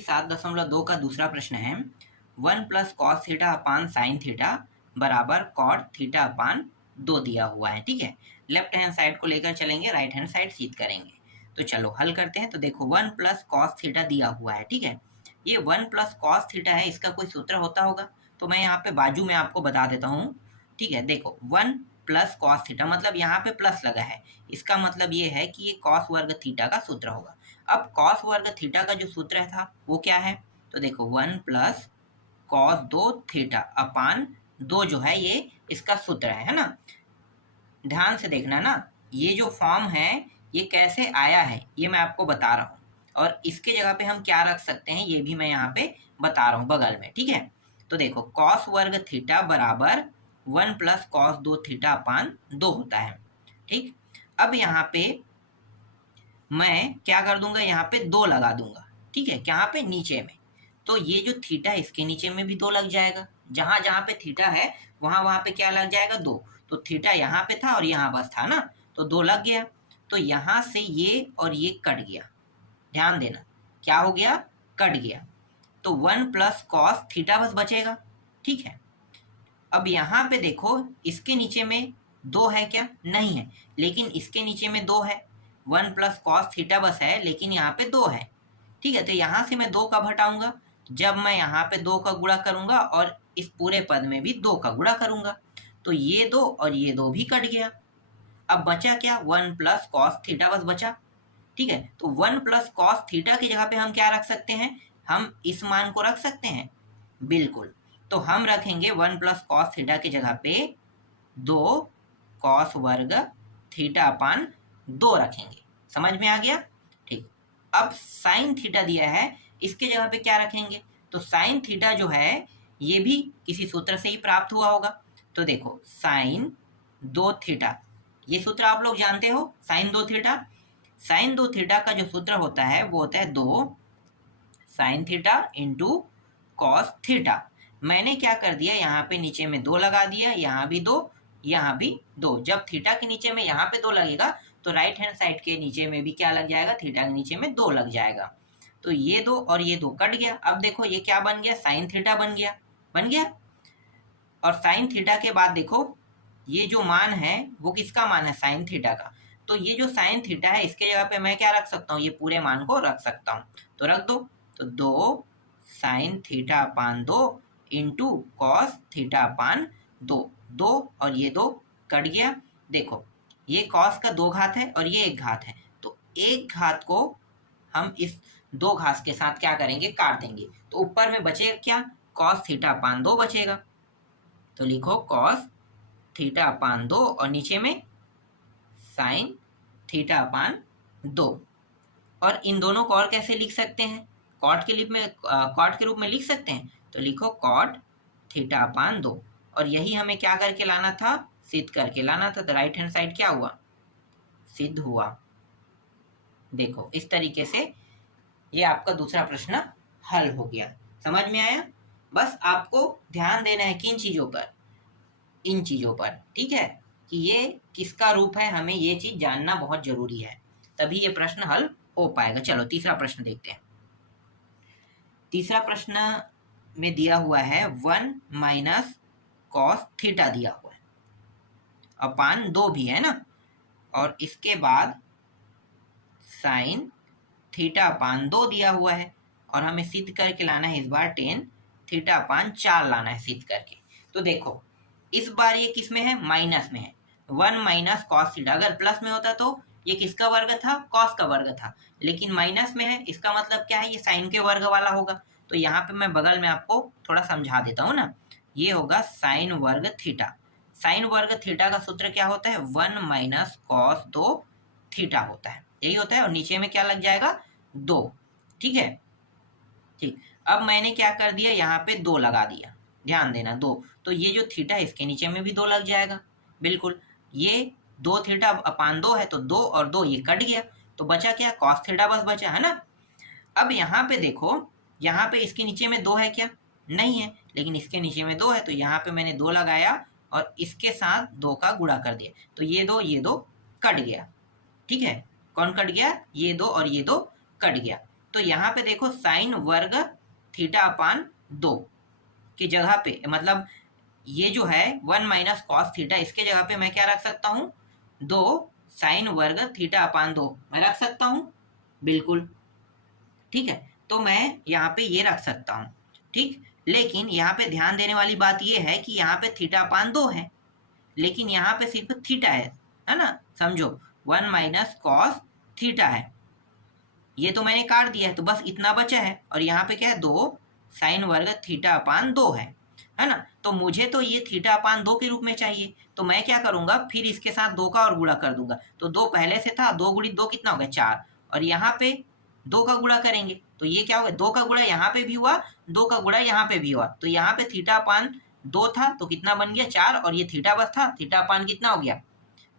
सवाल 7.2 का दूसरा प्रश्न है 1 प्लस कॉस थीटा अपान साइन थीटा बराबर कॉट थीटा अपान 2 दिया हुआ है। ठीक है, लेफ्ट हैंड साइड को लेकर चलेंगे, राइट हैंड साइड सीध करेंगे। तो चलो हल करते हैं। तो देखो 1 प्लस कॉस थीटा दिया हुआ है। ठीक है, ये 1 प्लस कॉस थीटा है, इसका कोई सूत्र होता होगा तो मैं यहाँ पे बाजू में आपको बता देता हूँ। ठीक है, देखो 1 प्लस कॉस थीटा मतलब यहाँ पे प्लस लगा है, इसका मतलब ये है कि ये कॉस वर्ग थीटा का सूत्र होगा। अब कॉस वर्ग थीटा का जो सूत्र था वो क्या है, तो देखो 1 प्लस कॉस 2 थीटा अपान 2 जो है ये इसका सूत्र है ना। ध्यान से देखना ना, ये जो फॉर्म है ये कैसे आया है ये मैं आपको बता रहा हूँ, और इसके जगह पे हम क्या रख सकते हैं ये भी मैं यहाँ पे बता रहा हूँ बगल में। ठीक है, तो देखो कॉस वर्ग थीटा बराबर 1 प्लस कॉस 2 थीटा अपान 2 होता है। ठीक, अब यहाँ पे मैं क्या कर दूंगा, यहाँ पे 2 लगा दूंगा। ठीक है, यहाँ पे नीचे में, तो ये जो थीटा है इसके नीचे में भी 2 लग जाएगा। जहां जहां पे थीटा है वहां वहां पे क्या लग जाएगा 2। तो थीटा यहाँ पे था और यहाँ बस था ना, तो 2 लग गया। तो यहाँ से ये और ये कट गया, ध्यान देना क्या हो गया, कट गया। तो 1 प्लस कॉस थीटा बस बचेगा। ठीक है, अब यहाँ पे देखो इसके नीचे में 2 है क्या, नहीं है, लेकिन इसके नीचे में 2 है। 1 प्लस कॉस थीटा बस है लेकिन यहाँ पे 2 है। ठीक है, तो यहाँ से मैं 2 का घटाऊंगा, जब मैं यहाँ पे 2 का गुणा करूंगा और इस पूरे पद में भी 2 का गुणा करूंगा, तो ये 2 और ये 2 भी कट गया। अब बचा क्या, 1 प्लस कॉस थीटा बस बचा। ठीक है, तो 1 प्लस कॉस थीटा की जगह पे हम क्या रख सकते हैं, हम इस मान को रख सकते हैं, बिल्कुल। तो हम रखेंगे 1 प्लस कॉस थीटा की जगह पे 2 कॉस वर्ग थीटा अपान 2 रखेंगे। समझ में आ गया। ठीक, अब साइन थीटा दिया है, इसके जगह पे क्या रखेंगे, तो साइन थीटा जो है ये भी किसी सूत्र से ही प्राप्त हुआ होगा। तो देखो साइन 2 थीटा, ये सूत्र आप लोग जानते हो, साइन 2 थीटा। साइन 2 थीटा का जो सूत्र होता है वो होता है 2 sine theta into cos theta. मैंने क्या कर दिया, यहाँ पे नीचे में 2 लगा दिया, यहाँ भी 2, यहाँ भी 2। जब थीटा के नीचे में यहाँ पे 2 लगेगा तो राइट हैंड साइड के नीचे में भी क्या लग जाएगा, थीटा के नीचे में 2 लग जाएगा। तो ये 2 और ये 2 कट गया। अब देखो ये क्या बन गया, साइन थीटा बन गया, बन गया। और साइन थीटा के बाद देखो ये जो मान है वो किसका मान है, साइन थीटा का। तो ये जो साइन थीटा है इसके जगह पे मैं क्या रख सकता हूँ, ये पूरे मान को रख सकता हूँ, तो रख दो। तो 2 sine theta upon 2 into cos theta upon 2, 2 और ये 2 कट गया। देखो ये कॉस का 2 घात है और ये 1 घात है, तो 1 घात को हम इस 2 घात के साथ क्या करेंगे, काट देंगे। तो ऊपर में बचेगा क्या, कॉस थीटा अपान 2 बचेगा। तो लिखो कॉस थीटा अपान 2 और नीचे में साइन थीटा अपान 2। और इन दोनों को और कैसे लिख सकते हैं, कॉट के रूप में लिख सकते हैं। तो लिखो कॉट थीटा अपान 2, और यही हमें क्या करके लाना था, सिद्ध करके लाना था। तो राइट हैंड साइड क्या हुआ, सिद्ध हुआ। देखो इस तरीके से ये आपका दूसरा प्रश्न हल हो गया। समझ में आया। बस आपको ध्यान देना है किन चीजों पर, इन चीजों पर। ठीक है, कि ये किसका रूप है, हमें ये चीज जानना बहुत जरूरी है, तभी ये प्रश्न हल हो पाएगा। चलो तीसरा प्रश्न देखते हैं। तीसरा प्रश्न में दिया हुआ है 1 माइनस कॉस थीटा दिया हुआ है, अपान 2 भी है ना, और इसके बाद साइन थीटा अपान 2 दिया हुआ है, और हमें सिद्ध करके लाना है इस बार टेन थीटा अपान 4 लाना है सिद्ध करके। तो देखो इस बार ये किस में है, माइनस में है। 1 माइनस कॉस थीटा, अगर प्लस में होता तो ये किसका वर्ग था, कॉस का वर्ग था, लेकिन माइनस में है, इसका मतलब क्या है, ये साइन के वर्ग वाला होगा। तो यहाँ पे मैं बगल में आपको थोड़ा समझा देता हूँ ना, ये होगा साइन वर्ग थीटा। साइन वर्ग थीटा का सूत्र क्या होता है, 1 माइनस कॉस 2 थीटा होता है, यही होता है। और नीचे में क्या लग जाएगा, 2। ठीक है, ठीक। अब मैंने क्या कर दिया, यहाँ पे 2 लगा दिया, ध्यान देना 2। तो ये जो थीटा है इसके नीचे में भी 2 लग जाएगा, बिल्कुल। ये 2 थीटा अपान 2 है, तो 2 और 2 ये कट गया, तो बचा क्या, कॉस थीटा बस बचा, है ना। अब यहाँ पे देखो, यहाँ पे इसके नीचे में 2 है क्या, नहीं है, लेकिन इसके नीचे में 2 है, तो यहाँ पे मैंने 2 लगाया और इसके साथ 2 का गुणा कर दिया, तो ये 2 कट गया। ठीक है, कौन कट गया, ये 2 और ये 2 कट गया। तो तो यहाँ पे देखो साइन वर्ग थीटा अपान 2 की जगह पे, मतलब ये जो है 1 माइनस कॉस थीटा, इसके जगह पे मैं क्या रख सकता हूँ, 2 साइन वर्ग थीटा अपान 2 मैं रख सकता हूँ, बिल्कुल। ठीक है, तो मैं यहाँ पे ये रख सकता हूँ। ठीक, लेकिन यहाँ पे ध्यान देने वाली बात ये है कि यहाँ पे थीटा अपान 2 है, लेकिन यहाँ पे सिर्फ थीटा है ना, समझो 1 माइनस कॉस थीटा है, ये तो मैंने काट दिया है, तो बस इतना बचा है। और यहाँ पे क्या है, 2 साइन वर्ग थीटा अपान 2 है ना। तो मुझे तो ये थीटा अपान 2 के रूप में चाहिए, तो मैं क्या करूंगा, फिर इसके साथ 2 का और गुणा कर दूंगा। तो 2 पहले से था, 2 गुणित 2 कितना हो गया, 4। और यहाँ पे 2 का गुणा करेंगे तो ये क्या होगा, 2 का गुणा यहाँ पे भी हुआ, 2 का गुणा यहाँ पे भी हुआ, तो यहाँ पे थीटा अपान 2 था तो कितना बन गया, 4, और ये थीटा बस था, थीटा अपान कितना हो गया,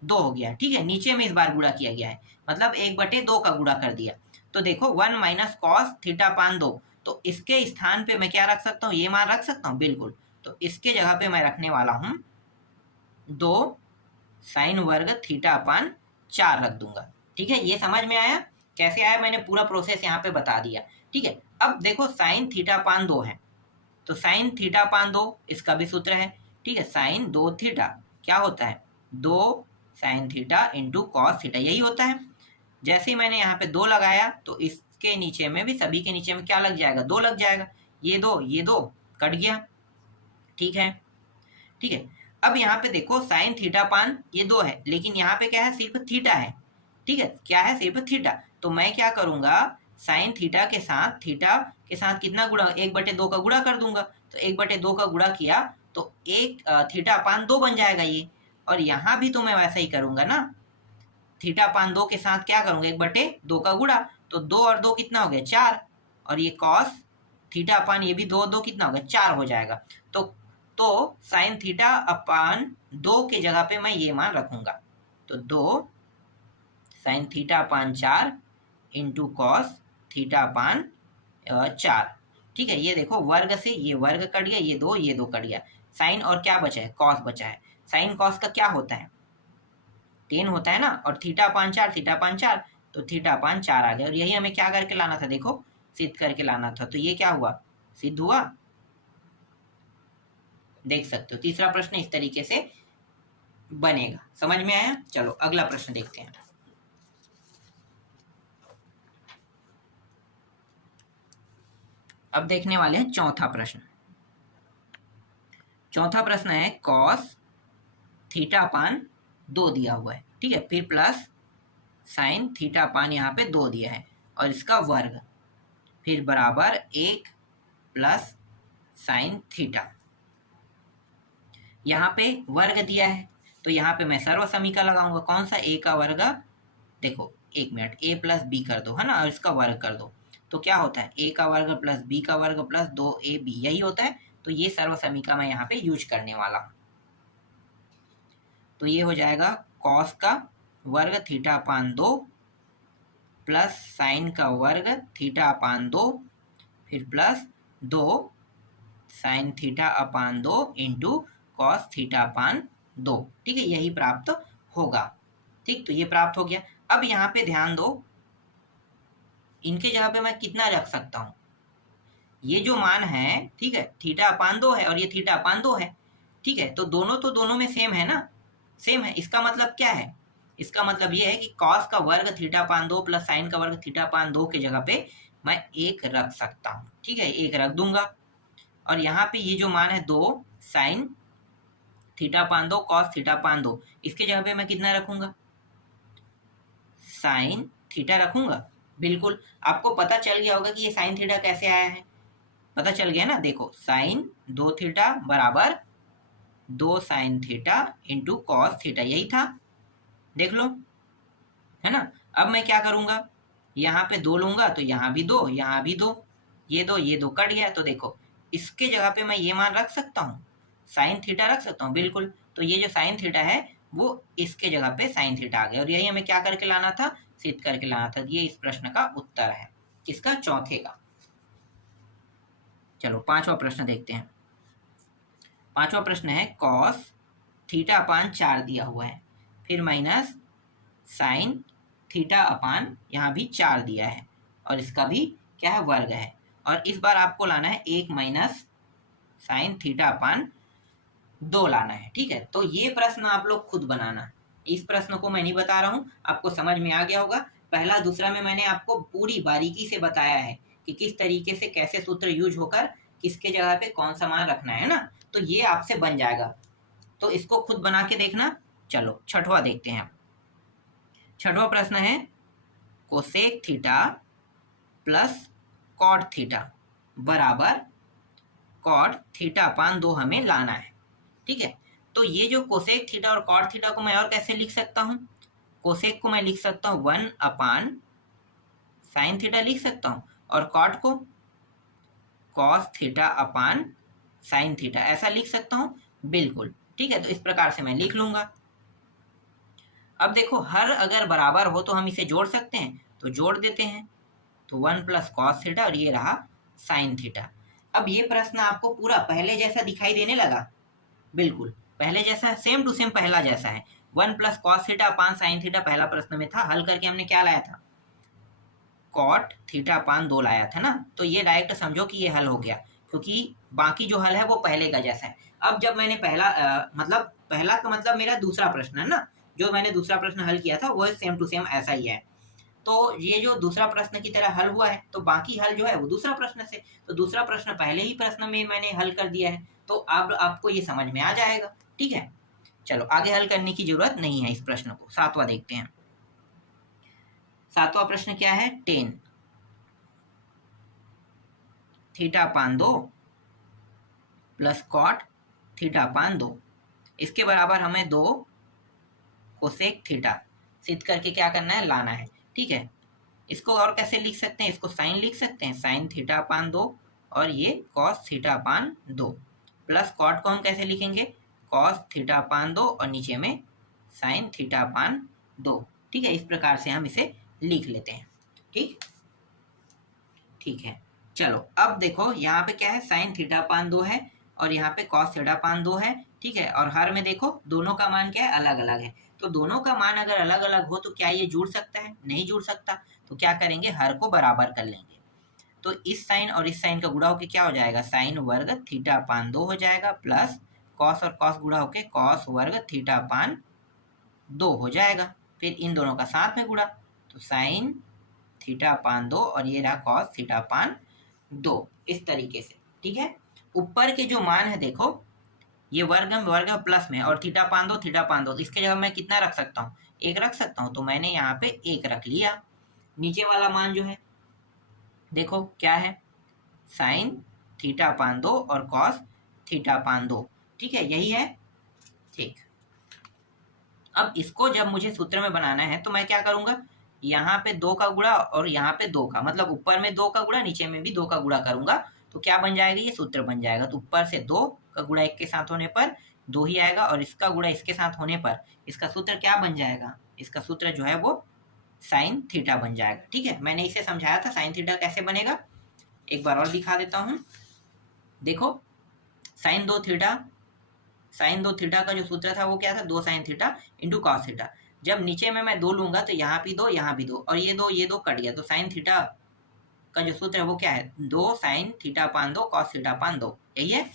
2 हो गया। ठीक है, नीचे में इस बार गुणा किया गया है, मतलब 1/2 का गुणा कर दिया। तो देखो 1 माइनस कॉस थीटा अपान 2, तो इसके स्थान पे मैं क्या रख सकता हूँ, ये मान रख सकता हूँ, बिल्कुल। तो इसके जगह पे मैं रखने वाला हूँ 2 साइन वर्ग थीटा अपान 4 रख दूंगा। ठीक है, ये समझ में आया कैसे आया, मैंने पूरा प्रोसेस यहाँ पे बता दिया। ठीक है, अब देखो साइन थीटा अपान 2 है, तो साइन थीटा अपान 2 इसका भी सूत्र है। ठीक है, साइन 2 थीटा क्या होता है, 2 sine theta into cos theta, यही होता है। जैसे ही मैंने यहाँ पे 2 लगाया तो इसके नीचे में भी, सभी के नीचे में क्या लग जाएगा, 2 लग जाएगा, ये 2 कट गया। ठीक है, ठीक है, अब यहाँ पे देखो साइन थीटा पान ये 2 है, लेकिन यहाँ पे क्या है, सिर्फ थीटा है। ठीक है, क्या है, सिर्फ थीटा। तो मैं क्या करूंगा, साइन थीटा के साथ कितना गुणा, 1/2 का गुणा कर दूंगा। तो 1/2 का गुणा किया तो एक थीटा पान 2 बन जाएगा ये। और यहाँ भी तो मैं वैसा ही करूंगा ना, थीटा पान 2 के साथ क्या करूंगा, 1/2 का गुणा, तो 2 और 2 कितना हो गया, 4। और ये कॉस थीटा अपान ये भी 2 कितना हो गया, 4 हो जाएगा। तो साइन थीटा अपान 2 के जगह पे मैं ये मान रखूंगा, तो 2 sine theta upon 4 into cos theta अपान 4। ठीक है, ये देखो वर्ग से ये वर्ग कट गया, ये 2 कट गया, साइन और क्या बचा है, कॉस बचा है। साइन कॉस का क्या होता है, 10 होता है ना, और थीटा अपान 4 तो थीटा अपान 4 आ गया। और यही हमें क्या करके लाना था, देखो सिद्ध करके लाना था, तो ये क्या हुआ, सिद्ध हुआ। देख सकते हो तीसरा प्रश्न इस तरीके से बनेगा, समझ में आया। चलो अगला प्रश्न देखते हैं। अब देखने वाले हैं चौथा प्रश्न। चौथा प्रश्न है कॉस थीटा अपान 2 दिया हुआ है। ठीक है, फिर प्लस साइन थीटा अपान यहाँ पे 2 दिया है और इसका वर्ग, फिर बराबर 1 प्लस साइन थीटा। यहाँ पे वर्ग दिया है तो यहाँ पे मैं सर्व समीकरण लगाऊंगा, कौन सा, a का वर्ग। देखो 1 मिनट, a प्लस b कर दो, है ना, और इसका वर्ग कर दो, तो क्या होता है, a का वर्ग प्लस b का वर्ग प्लस 2ab, यही होता है। तो ये सर्व समीकरण मैं यहाँ पे यूज करने वाला हूँ। तो ये हो जाएगा कॉस का वर्ग थीटा अपान 2 प्लस साइन का वर्ग थीटा अपान 2, फिर plus 2 sine theta upon 2 into cos theta upon 2। ठीक है, यही प्राप्त होगा। ठीक, तो ये प्राप्त हो गया। अब यहाँ पे ध्यान दो, इनके जगह पे मैं कितना रख सकता हूँ, ये जो मान है, ठीक है, थीटा अपान 2 है और ये थीटा अपान 2 है। ठीक है, तो दोनों में सेम है ना, सेम है। इसका मतलब क्या है, इसका मतलब ये है कि कॉस का वर्ग थीटा अपान 2 प्लस साइन का वर्ग थीटा अपान 2 के जगह पे मैं 1 रख सकता हूँ। ठीक है, 1 रख दूंगा। और यहाँ पे ये जो मान है 2 sine theta upon 2 cos theta upon 2, इसके जगह पे मैं कितना रखूंगा, साइन थीटा रखूंगा। बिल्कुल, आपको पता चल गया होगा कि ये साइन थीटा कैसे आया है, पता चल गया ना। देखो साइन 2 थीटा बराबर 2 sine theta into cos theta, यही था, देख लो, है ना। अब मैं क्या करूंगा, यहाँ पे 2 लूंगा तो यहाँ भी 2, यहाँ भी 2, ये 2 कट गया। तो देखो इसके जगह पे मैं ये मान रख सकता हूँ, साइन थीटा रख सकता हूँ, बिल्कुल। तो ये जो साइन थीटा है वो इसके जगह पे साइन थीटा आ गया, और यही हमें क्या करके लाना था, सिद्ध करके लाना था। ये इस प्रश्न का उत्तर है, किसका, चौथे का। चलो पांचवा प्रश्न देखते हैं। पांचवा प्रश्न है कॉस थीटा अपान 4 दिया हुआ है, फिर माइनस साइन थीटा अपान यहाँ भी 4 दिया है और इसका भी क्या है, वर्ग है। और इस बार आपको लाना है 1 माइनस साइन थीटा अपान 2 लाना है। ठीक है, तो ये प्रश्न आप लोग खुद बनाना, इस प्रश्न को मैं नहीं बता रहा हूँ, आपको समझ में आ गया होगा। पहला दूसरा में मैंने आपको पूरी बारीकी से बताया है कि किस तरीके से कैसे सूत्र यूज होकर किसके जगह पे कौन सा मान रखना है ना, तो ये आपसे बन जाएगा। तो इसको खुद बना के देखना। चलो छठवां देखते हैं। छठवां प्रश्न है cosec theta plus cot theta बराबर कॉट थीटा अपान 2 हमें लाना है। ठीक है, तो ये जो कोसेक थीटा और कॉट थीटा को मैं और कैसे लिख सकता हूँ, कोसेक को मैं लिख सकता हूँ 1 अपान साइन थीटा लिख सकता हूँ, और कॉट को कॉस थीटा अपान साइन थीटा ऐसा लिख सकता हूँ। बिल्कुल ठीक है, तो इस प्रकार से मैं लिख लूंगा। अब देखो हर अगर बराबर हो तो हम इसे जोड़ सकते हैं, तो जोड़ देते हैं, तो 1 प्लस कॉस थीटा और ये रहा साइन थीटा। अब ये प्रश्न आपको पूरा पहले जैसा दिखाई देने लगा, बिल्कुल पहले जैसा, सेम टू सेम पहला जैसा है। 1 प्लस कॉस थीटा अपान साइन थीटा पहला प्रश्न में था, हल करके हमने क्या लाया था, कॉट थीटा अपान 2 लाया था ना, तो ये डायरेक्ट समझो कि ये हल हो गया, क्योंकि बाकी जो हल है वो पहले का जैसा है। अब जब मैंने मतलब पहला का मतलब मेरा दूसरा प्रश्न है ना, जो मैंने दूसरा प्रश्न हल किया था वो सेम टू सेम ऐसा ही है। तो ये जो दूसरा प्रश्न की तरह हल हुआ है, तो बाकी हल जो है वो दूसरा प्रश्न से, तो दूसरा प्रश्न पहले ही प्रश्न में मैंने हल कर दिया है, तो अब आपको ये समझ में आ जाएगा। ठीक है, चलो आगे हल करने की जरूरत नहीं है इस प्रश्न को। सातवां देखते हैं। सातवां प्रश्न क्या है, tan theta upon 2 plus cot theta upon 2, इसके बराबर हमें 2 कोसेक थीटा सिद्ध करके क्या करना है, लाना है। ठीक है, इसको और कैसे लिख सकते हैं, इसको साइन लिख सकते हैं, साइन थीटा अपान 2 और ये cos theta upon 2, plus cot को हम कैसे लिखेंगे, कॉस थीटा अपान 2 और नीचे में साइन थीटा अपान 2। ठीक है, इस प्रकार से हम इसे लिख लेते हैं। ठीक है, चलो अब देखो यहाँ पे क्या है, साइन थीटा अपान 2 है और यहाँ पे कॉस थीटा अपान 2 है। ठीक है, और हर में देखो दोनों का मान क्या है, अलग अलग है। तो दोनों का मान अगर अलग अलग हो तो क्या ये जुड़ सकता है, नहीं जुड़ सकता। तो क्या करेंगे, हर को बराबर कर लेंगे। तो इस साइन और इस साइन का गुणा होकर क्या हो जाएगा, साइन वर्ग थीटा अपान 2 हो जाएगा, प्लस कॉस और कॉस गुणा होकर कॉस वर्ग थीटा अपान 2 हो जाएगा। फिर इन दोनों का साथ में गुणा, तो साइन थीटा अपान 2 और ये रहा कॉस थीटा अपान 2, इस तरीके से। ठीक है, ऊपर के जो मान है देखो, ये वर्ग प्लस में, और थीटा अपान 2 थीटा अपान 2, इसके जगह मैं कितना रख सकता हूँ, 1 रख सकता हूँ, तो मैंने यहाँ पे 1 रख लिया। नीचे वाला मान जो है देखो क्या है, साइन थीटा अपान 2 और कॉस थीटा अपान 2। ठीक है, यही है। ठीक, अब इसको जब मुझे सूत्र में बनाना है तो मैं क्या करूंगा, यहाँ पे 2 का गुणा और यहाँ पे 2 का, मतलब ऊपर में 2 का गुणा नीचे में भी 2 का गुणा करूंगा, तो क्या बन जाएगा, ये सूत्र बन जाएगा। तो ऊपर से 2 का गुणा 1 के साथ होने पर 2 ही आएगा, और इसका गुणा इसके साथ होने पर इसका सूत्र क्या बन जाएगा, इसका सूत्र जो है वो साइन थीटा बन जाएगा। ठीक है, मैंने इसे समझाया था साइन थीटा कैसे बनेगा, एक बार और दिखा देता हूँ। देखो साइन 2 थीटा का जो सूत्र था वो क्या था, 2 sine theta into cos theta. जब नीचे में मैं 2 लूंगा तो यहाँ भी 2 यहाँ भी 2, और ये 2 कट गया, तो साइन थीटा का जो सूत्र है वो क्या है, 2 sine theta upon 2 cos theta upon 2, यही है।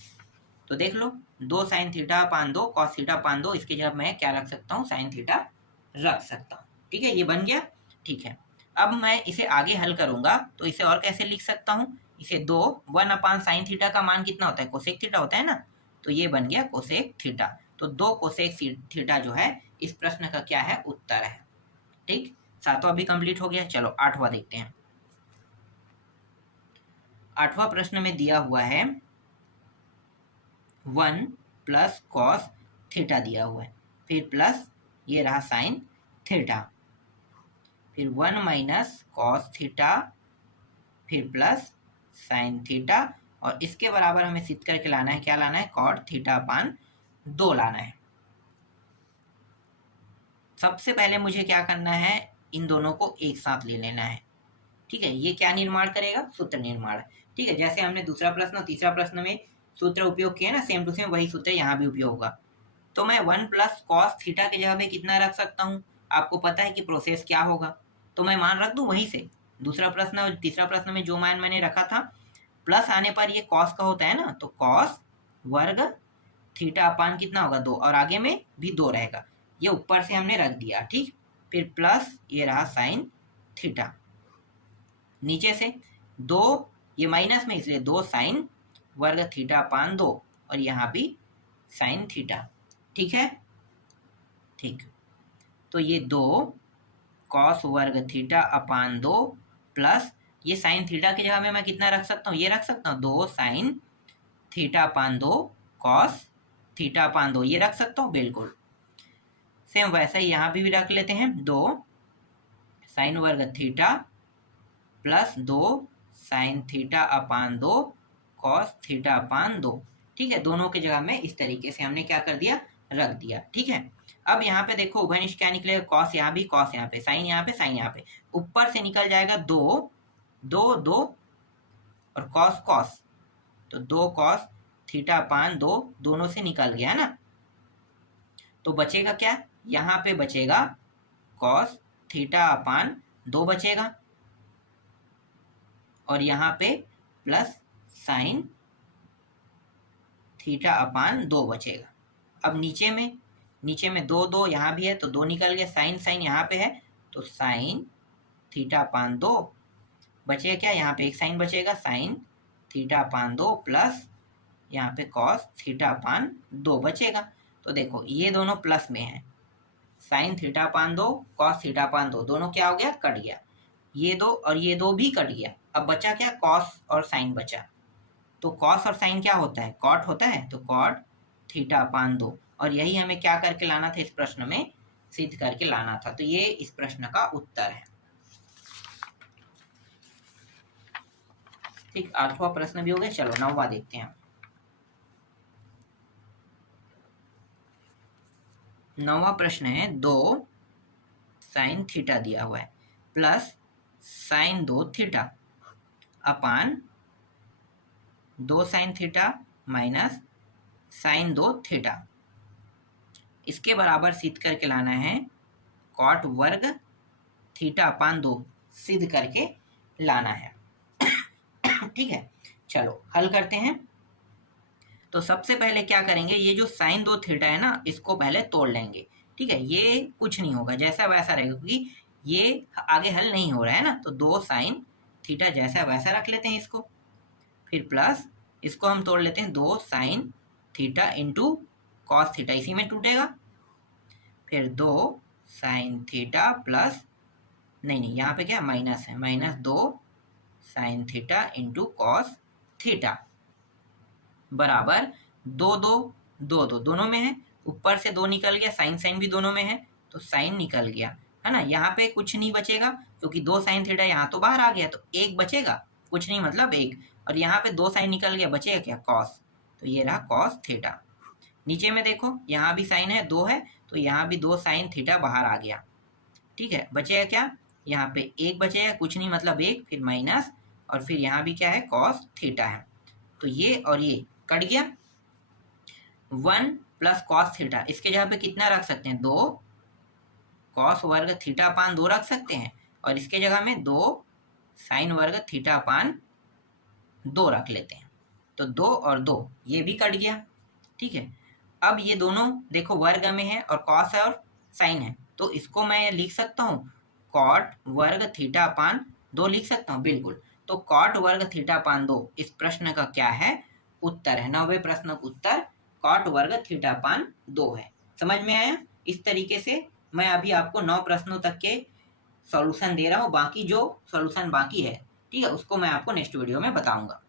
तो देख लो 2 sine theta upon 2 cos theta upon 2, इसकी जगह मैं क्या रख सकता हूँ, साइन थीटा रख सकता हूँ। ठीक है, ये बन गया। ठीक है, अब मैं इसे आगे हल करूंगा तो इसे और कैसे लिख सकता हूँ, इसे 1 अपान साइन थीटा का मान कितना होता है, कोसेक थीटा होता है ना, तो ये बन गया कोसेक थीटा। तो 2 कोसेक थीटा जो है इस प्रश्न का क्या है, उत्तर है। ठीक, सातवां भी कंप्लीट हो गया। चलो आठवां देखते हैं। आठवां प्रश्न में दिया हुआ है 1 प्लस कॉस थीटा दिया हुआ है, फिर प्लस ये रहा साइन थीटा, फिर 1 माइनस कॉस थीटा, फिर प्लस साइन थीटा, और इसके बराबर हमें सिद्ध करके लाना है, क्या लाना है, कॉट थीटा अपान 2 लाना है। सबसे पहले मुझे क्या करना है, इन दोनों को एक साथ ले लेना है। ठीक है, ये क्या निर्माण करेगा, सूत्र निर्माण। ठीक है, जैसे हमने दूसरा प्रश्न और तीसरा प्रश्न में सूत्र उपयोग किया ना, सेम टू सेम वही सूत्र यहाँ भी उपयोग होगा। तो मैं 1 प्लस कॉस थीटा के जगह पे कितना रख सकता हूँ, आपको पता है कि प्रोसेस क्या होगा, तो मैं मान रख दूँ वहीं से, दूसरा प्रश्न और तीसरा प्रश्न में जो मान मैंने रखा था, प्लस आने पर ये कॉस का होता है ना, तो कॉस वर्ग थीटा अपान कितना होगा 2, और आगे में भी 2 रहेगा, ये ऊपर से हमने रख दिया। ठीक, फिर प्लस ये रहा साइन थीटा, नीचे से 2, ये माइनस में इसलिए 2 साइन वर्ग थीटा अपान 2, और यहाँ भी साइन थीटा। ठीक है, ठीक, तो ये 2 कॉस वर्ग थीटा अपान 2 प्लस ये साइन थीटा की जगह में मैं कितना रख सकता हूँ, ये रख सकता हूँ 2 sine theta upon 2 cos theta upon 2, ये रख सकता हूँ बिल्कुल। सेम वैसा ही यहाँ भी रख लेते हैं, 2 साइन वर्ग theta plus 2 sine theta upon 2 cos theta upon 2। ठीक है, दोनों की जगह में इस तरीके से हमने क्या कर दिया, रख दिया। ठीक है, अब यहाँ पे देखो उभयनिष्ठ क्या निकलेगा, कॉस यहाँ भी, कॉस यहाँ पे, साइन यहाँ पे, साइन यहाँ पे, ऊपर से निकल जाएगा 2 2 2 और कॉस कॉस, तो 2 कॉस थीटा अपान 2 दोनों से निकल गया है ना, तो बचेगा क्या, यहाँ पे बचेगा कॉस थीटा अपान 2 बचेगा, और यहाँ पे प्लस साइन थीटा अपान 2 बचेगा। अब नीचे में 2 2 यहाँ भी है तो 2 निकल गया, साइन साइन यहाँ पे है तो साइन थीटा अपान 2 बचेगा क्या, यहाँ पे एक साइन बचेगा, साइन थीटा अपान 2 प्लस यहाँ पे कॉस थीटा अपान 2 बचेगा। तो देखो ये दोनों प्लस में है, sine theta upon 2 cos theta upon 2 दोनों क्या हो गया, कट गया, ये 2 और ये 2 भी कट गया। अब बचा क्या, कॉस और साइन बचा, तो कॉस और साइन क्या होता है, कॉट होता है, तो कॉट थीटा अपान 2, और यही हमें क्या करके लाना था, इस प्रश्न में सिद्ध करके लाना था। तो ये इस प्रश्न का उत्तर है। ठीक, 8वां प्रश्न भी हो गया। चलो 9वां देखते हैं। 9वां प्रश्न है, 2 साइन थीटा दिया हुआ है plus sine 2 theta upon 2 sine theta minus sine 2 theta, इसके बराबर सिद्ध करके लाना है कॉट वर्ग थीटा अपान 2 सिद्ध करके लाना है। ठीक है, चलो हल करते हैं। तो सबसे पहले क्या करेंगे, ये जो साइन 2 थीटा है ना, इसको पहले तोड़ लेंगे। ठीक है, ये कुछ नहीं होगा, जैसा वैसा रहेगा, क्योंकि ये आगे हल नहीं हो रहा है ना, तो 2 साइन थीटा जैसा वैसा रख लेते हैं इसको, फिर प्लस इसको हम तोड़ लेते हैं 2 sine theta into cos theta, इसी में टूटेगा, फिर 2 साइन थीटा प्लस, नहीं यहाँ पे क्या माइनस है, minus 2 sine theta into cos theta बराबर 2 2 2 2 दोनों में है, ऊपर से 2 निकल गया, साइन साइन भी दोनों में है तो साइन निकल गया है ना, यहाँ पे कुछ नहीं बचेगा क्योंकि 2 साइन थीटा यहाँ तो बाहर आ गया, तो 1 बचेगा, कुछ नहीं मतलब 1, और यहाँ पे 2 साइन निकल गया, बचेगा क्या, कॉस, तो ये रहा कॉस थीटा। नीचे में देखो यहाँ भी साइन है, 2 है, तो यहाँ भी 2 साइन थीटा बाहर आ गया। ठीक है, बचेगा क्या, यहाँ पे 1 बचेगा, कुछ नहीं मतलब 1, फिर माइनस, और फिर यहाँ भी क्या है, कॉस थीटा है, तो ये और ये कट गया। 1 प्लस कॉस थीटा, इसके जगह पे कितना रख सकते हैं, 2 कॉस वर्ग थीटा अपान 2 रख सकते हैं, और इसके जगह में 2 साइन वर्ग थीटा अपान 2 रख लेते हैं, तो 2 और 2 ये भी कट गया। ठीक है, अब ये दोनों देखो वर्ग में है और कॉस और साइन है, तो इसको मैं लिख सकता हूँ कॉट वर्ग थीटा अपान 2 लिख सकता हूँ, बिल्कुल। तो कॉट वर्ग थीटा अपान 2 इस प्रश्न का क्या है, उत्तर है। 9वें प्रश्न का उत्तर कॉट वर्ग थीटा अपान 2 है। समझ में आया? इस तरीके से मैं अभी आपको 9 प्रश्नों तक के सॉल्यूशन दे रहा हूँ, बाकी जो सॉल्यूशन बाकी है, ठीक है, उसको मैं आपको नेक्स्ट वीडियो में बताऊंगा।